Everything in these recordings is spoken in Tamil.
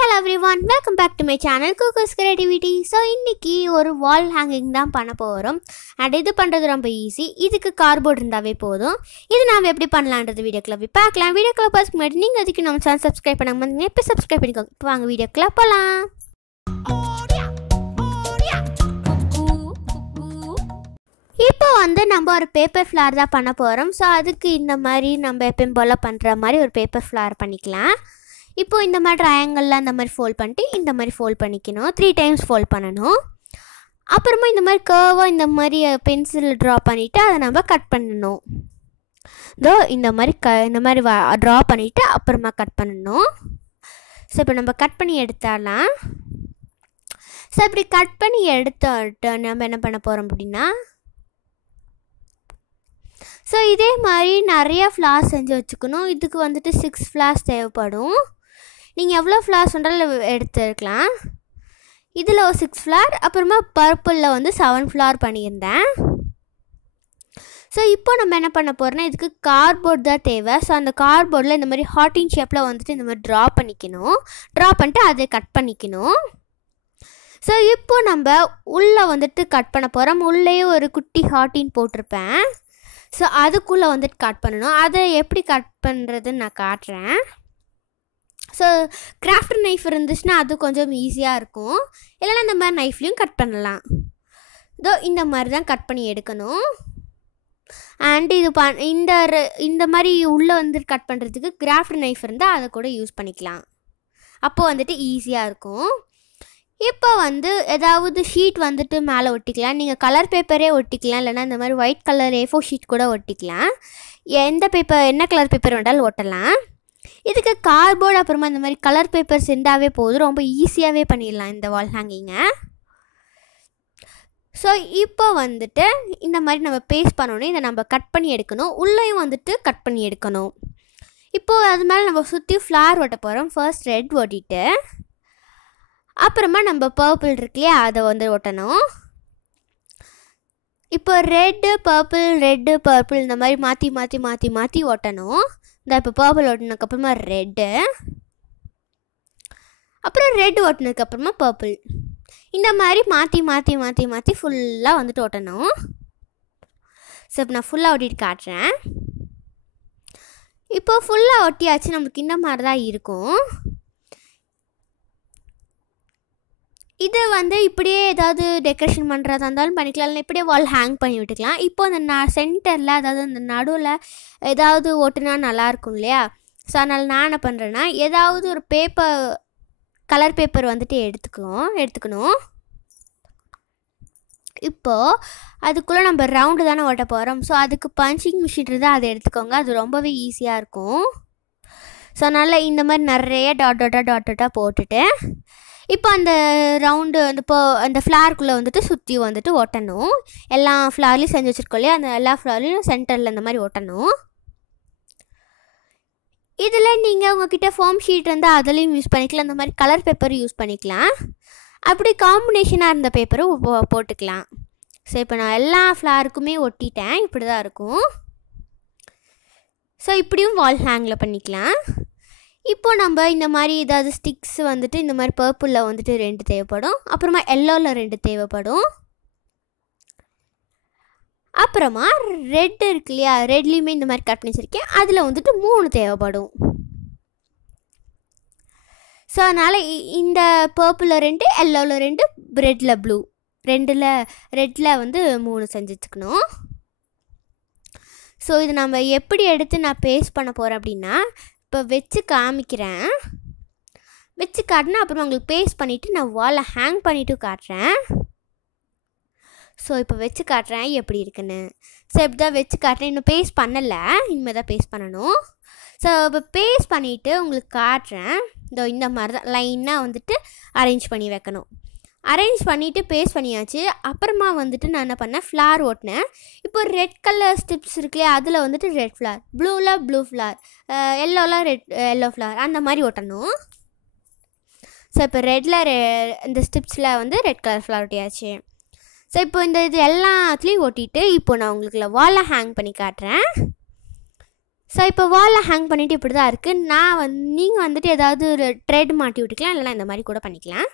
hello everyone, welcome back to my channel Cuckoo's Creativity. So இன்னைக்கு ஒரு wall hanging தான் பண்ண போறோம். and இது பண்றது ரொம்ப ஈஸி. இதுக்கு கார்ட்போர்ட் இருந்தாவே போதும். இது நாம எப்படி பண்ணலாம்ன்றது வீடியோக்குள்ள போய் பார்க்கலாம். வீடியோக்குள்ள பார்க்க முன்னாடி நீங்க அதுக்கு நம்ம சேனல் சப்ஸ்கிரைப் பண்ணாம இருந்தீங்கன்னா இப்ப சப்ஸ்கிரைப் பண்ணிக்கோங்க. இப்போ வாங்க வீடியோக்குள்ள போலாம். இப்போ நம்ம ஒரு பேப்பர் ஃப்ளவர் தான் பண்ண போறோம். ஸோ அதுக்கு இந்த மாதிரி நம்ம எப்பயும் போல பண்ற மாதிரி ஒரு பேப்பர் ஃப்ளவர் பண்ணிக்கலாம். இப்போ இந்த மாதிரி ட்ரையாங்கிள்லாம் இந்த மாதிரி ஃபோல்ட் பண்ணிட்டு இந்த மாதிரி ஃபோல்ட் பண்ணிக்கணும். 3 டைம்ஸ் ஃபோல்ட் பண்ணணும். அப்புறமா இந்த மாதிரி கர்வாக இந்த மாதிரி பென்சில் ட்ரா பண்ணிவிட்டு அதை நம்ம கட் பண்ணணும். இதோ இந்த மாதிரி ட்ரா பண்ணிவிட்டு அப்புறமா கட் பண்ணணும். ஸோ இப்போ நம்ம கட் பண்ணி எடுத்தாலாம். ஸோ இப்படி கட் பண்ணி எடுத்துட்டு நம்ம என்ன பண்ண போகிறோம் அப்படின்னா, ஸோ இதே மாதிரி நிறையா ஃப்ளார்ஸ் செஞ்சு வச்சுக்கணும். இதுக்கு 6 ஃப்ளார்ஸ் தேவைப்படும். நீங்கள் எவ்வளோ ஃப்ளார்ஸ் வேண்டாலும் எடுத்துருக்கலாம். இதில் ஒரு 6 ஃப்ளார், அப்புறமா பர்பிளில் 7 ஃப்ளார் பண்ணியிருந்தேன். ஸோ இப்போ நம்ம என்ன பண்ண போகிறோன்னா, இதுக்கு கார்ட்போர்ட் தான் தேவை. ஸோ அந்த கார்ட்போர்டில் இந்த மாதிரி ஹார்ட்டின் ஷேப்பில் இந்த மாதிரி ட்ரா பண்ணிக்கணும். ட்ரா பண்ணிட்டு அதை கட் பண்ணிக்கணும். ஸோ இப்போ நம்ம உள்ளே கட் பண்ண போகிறோம். உள்ளேயே ஒரு குட்டி ஹார்ட்டின் போட்டிருப்பேன். ஸோ அதுக்குள்ளே கட் பண்ணணும். அதை எப்படி கட் பண்ணுறதுன்னு நான் காட்டுறேன். ஸோ கிராஃப்ட் நைஃப் இருந்துச்சுன்னா அது கொஞ்சம் ஈஸியாக இருக்கும். இல்லைன்னா இந்த மாதிரி நைஃப்லேயும் கட் பண்ணலாம். இதோ இந்த மாதிரி தான் கட் பண்ணி எடுக்கணும். அண்ட் இது இந்த மாதிரி உள்ளே கட் பண்ணுறதுக்கு கிராஃப்ட் நைஃப் இருந்தால் அதை கூட யூஸ் பண்ணிக்கலாம். அப்போது ஈஸியாக இருக்கும். இப்போ ஏதாவது ஷீட் மேலே ஒட்டிக்கலாம். நீங்கள் கலர் பேப்பரே ஒட்டிக்கலாம். இல்லைனா இந்த மாதிரி ஒயிட் கலர் A4 ஷீட் கூட ஒட்டிக்கலாம். என்ன கலர் பேப்பர் வேண்டாலும் ஒட்டலாம். இதுக்கு கார்ட்போர்ட் அப்புறமா இந்த மாதிரி கலர் பேப்பர்ஸ் இருந்தாவே போதும். ரொம்ப ஈஸியாகவே பண்ணிடலாம் இந்த வால் ஹேங்கிங்கை. ஸோ இப்போ இந்த மாதிரி நம்ம பேஸ்ட் பண்ணணும். இதை நம்ம கட் பண்ணி எடுக்கணும். உள்ளேயும் கட் பண்ணி எடுக்கணும். இப்போது அது மேலே நம்ம சுற்றி ஃப்ளார் ஒட்ட போகிறோம். ஃபர்ஸ்ட் ரெட் ஒட்டிட்டு அப்புறமா நம்ம பர்பிள் இருக்குல்லையா அதை ஒட்டணும். இப்போ ரெட்டு பர்பிள் இந்த மாதிரி மாற்றி ஒட்டணும். இந்த இப்போ பர்பிள் ஒட்டினதுக்கப்புறமா ரெட்டு, அப்புறம் ரெட் ஒட்டினதுக்கப்புறமா பர்பிள், இந்த மாதிரி மாற்றி ஃபுல்லாக ஒட்டணும். ஸோ இப்போ நான் ஃபுல்லாக ஒட்டிட்டு காட்டுறேன். இப்போ ஃபுல்லாக ஒட்டியாச்சு. நம்மளுக்கு இந்த மாதிரி தான் இருக்கும். இது இப்படியே ஏதாவது டெக்கரேஷன் பண்ணுறதா இருந்தாலும் பண்ணிக்கலாம். இல்லை இப்படியே வால் ஹேங் பண்ணி விட்டுக்கலாம். இப்போ அந்த சென்டரில் அதாவது அந்த நடுவில் ஏதாவது ஒட்டுனா நல்லாயிருக்கும் இல்லையா? ஸோ அதனால் நான் என்ன பண்ணுறேன்னா, ஏதாவது ஒரு கலர் பேப்பர் எடுத்துக்கணும். இப்போது அதுக்குள்ளே நம்ம ரவுண்டு தானே ஒட்ட போகிறோம். ஸோ அதுக்கு பஞ்சிங் மிஷின் இருந்தால் அதை எடுத்துக்கோங்க. அது ரொம்பவே ஈஸியாக இருக்கும். ஸோ அதனால் இந்த மாதிரி நிறைய டாட்டாக போட்டுட்டு இப்போ அந்த ரவுண்டு அந்த ஃப்ளாருக்குள்ளே சுற்றி ஒட்டணும். எல்லா ஃப்ளார்லேயும் செஞ்சு வச்சுருக்கோம் இல்லையா? அந்த எல்லா ஃப்ளார்லேயும் சென்டரில் இந்த மாதிரி ஒட்டணும். இதில் நீங்கள் உங்கள்கிட்ட ஃபார்ம் ஷீட் இருந்தால் அதுலேயும் யூஸ் பண்ணிக்கலாம். இந்த மாதிரி கலர் பேப்பரும் யூஸ் பண்ணிக்கலாம். அப்படி காம்பினேஷனாக இருந்த பேப்பரும் போட்டுக்கலாம். ஸோ இப்போ நான் எல்லா ஃப்ளாருக்குமே ஒட்டிட்டேன். இப்படி தான் இருக்கும். ஸோ இப்படியும் வால் ஹேங்கில் பண்ணிக்கலாம். இப்போ நம்ம இந்த மாதிரி ஏதாவது ஸ்டிக்ஸ் இந்த மாதிரி பர்பிளில் 2 தேவைப்படும். அப்புறமா எல்லோவில் 2 தேவைப்படும். அப்புறமா ரெட் இருக்கு இல்லையா? ரெட்லேயுமே இந்த மாதிரி கட் பண்ணி வச்சுருக்கேன். அதில் 3 தேவைப்படும். ஸோ அதனால் இந்த பர்பிளில் 2, எல்லோவில் 2, ரெட்டில் ப்ளூ, ரெட்டில் 3 செஞ்சு வச்சுக்கணும். ஸோ இது நம்ம எப்படி எடுத்து நான் பேஸ்ட் பண்ண போகிறேன் அப்படின்னா, இப்போ வச்சு காமிக்கிறேன். வச்சு காட்டினா அப்புறமா உங்களுக்கு பேஸ்ட் பண்ணிவிட்டு நான் வாலை ஹேங் பண்ணிவிட்டு காட்டுறேன். ஸோ இப்போ வச்சு காட்டுறேன் எப்படி இருக்குன்னு. ஸோ இப்படி தான் வச்சு காட்டுறேன். இன்னும் பேஸ்ட் பண்ணலை, இனிமேல் தான் பேஸ்ட் பண்ணணும். ஸோ இப்போ பேஸ்ட் பண்ணிவிட்டு உங்களுக்கு காட்டுறேன். இந்த மாதிரி தான் லைனாக அரேஞ்ச் பண்ணி வைக்கணும். அரேஞ்ச் பண்ணிவிட்டு பேஸ்ட் பண்ணியாச்சு. அப்புறமா நான் என்ன பண்ணேன், ஃப்ளார் ஓட்டினேன். இப்போ ரெட் கலர் ஸ்டிப்ஸ் இருக்குல்லையா? அதில் ரெட் ஃப்ளார், ப்ளூவில் ப்ளூ ஃப்ளார், எல்லோவில் எல்லோ ஃப்ளார், அந்த மாதிரி ஓட்டணும். ஸோ இப்போ ரெட்டில் இந்த ஸ்டிப்ஸில் ரெட் கலர் ஃப்ளார் ஒட்டியாச்சு. ஸோ இப்போ இது எல்லாத்துலேயும் ஓட்டிட்டு இப்போ நான் உங்களுக்கு வாலை ஹேங் பண்ணி காட்டுறேன். ஸோ இப்போ வாலில் ஹேங் பண்ணிவிட்டு இப்படி தான் இருக்குது. நீங்கள் வந்துட்டு ஏதாவது ஒரு த்ரெட் மாட்டி விட்டுக்கலாம், இல்லைனா இந்த மாதிரி கூட பண்ணிக்கலாம்.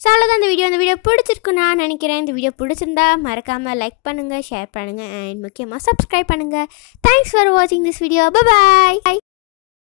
ஸோ அவ்வளோதான் இந்த வீடியோ பிடிச்சிருக்குன்னு நான் நினைக்கிறேன். இந்த வீடியோ பிடிச்சிருந்தா மறக்காமல் லைக் பண்ணுங்கள், ஷேர் பண்ணுங்கள், அண்ட் முக்கியமாக சப்ஸ்கிரைப் பண்ணுங்கள். தேங்க்ஸ் ஃபார் வாட்சிங் திஸ் வீடியோ. பை.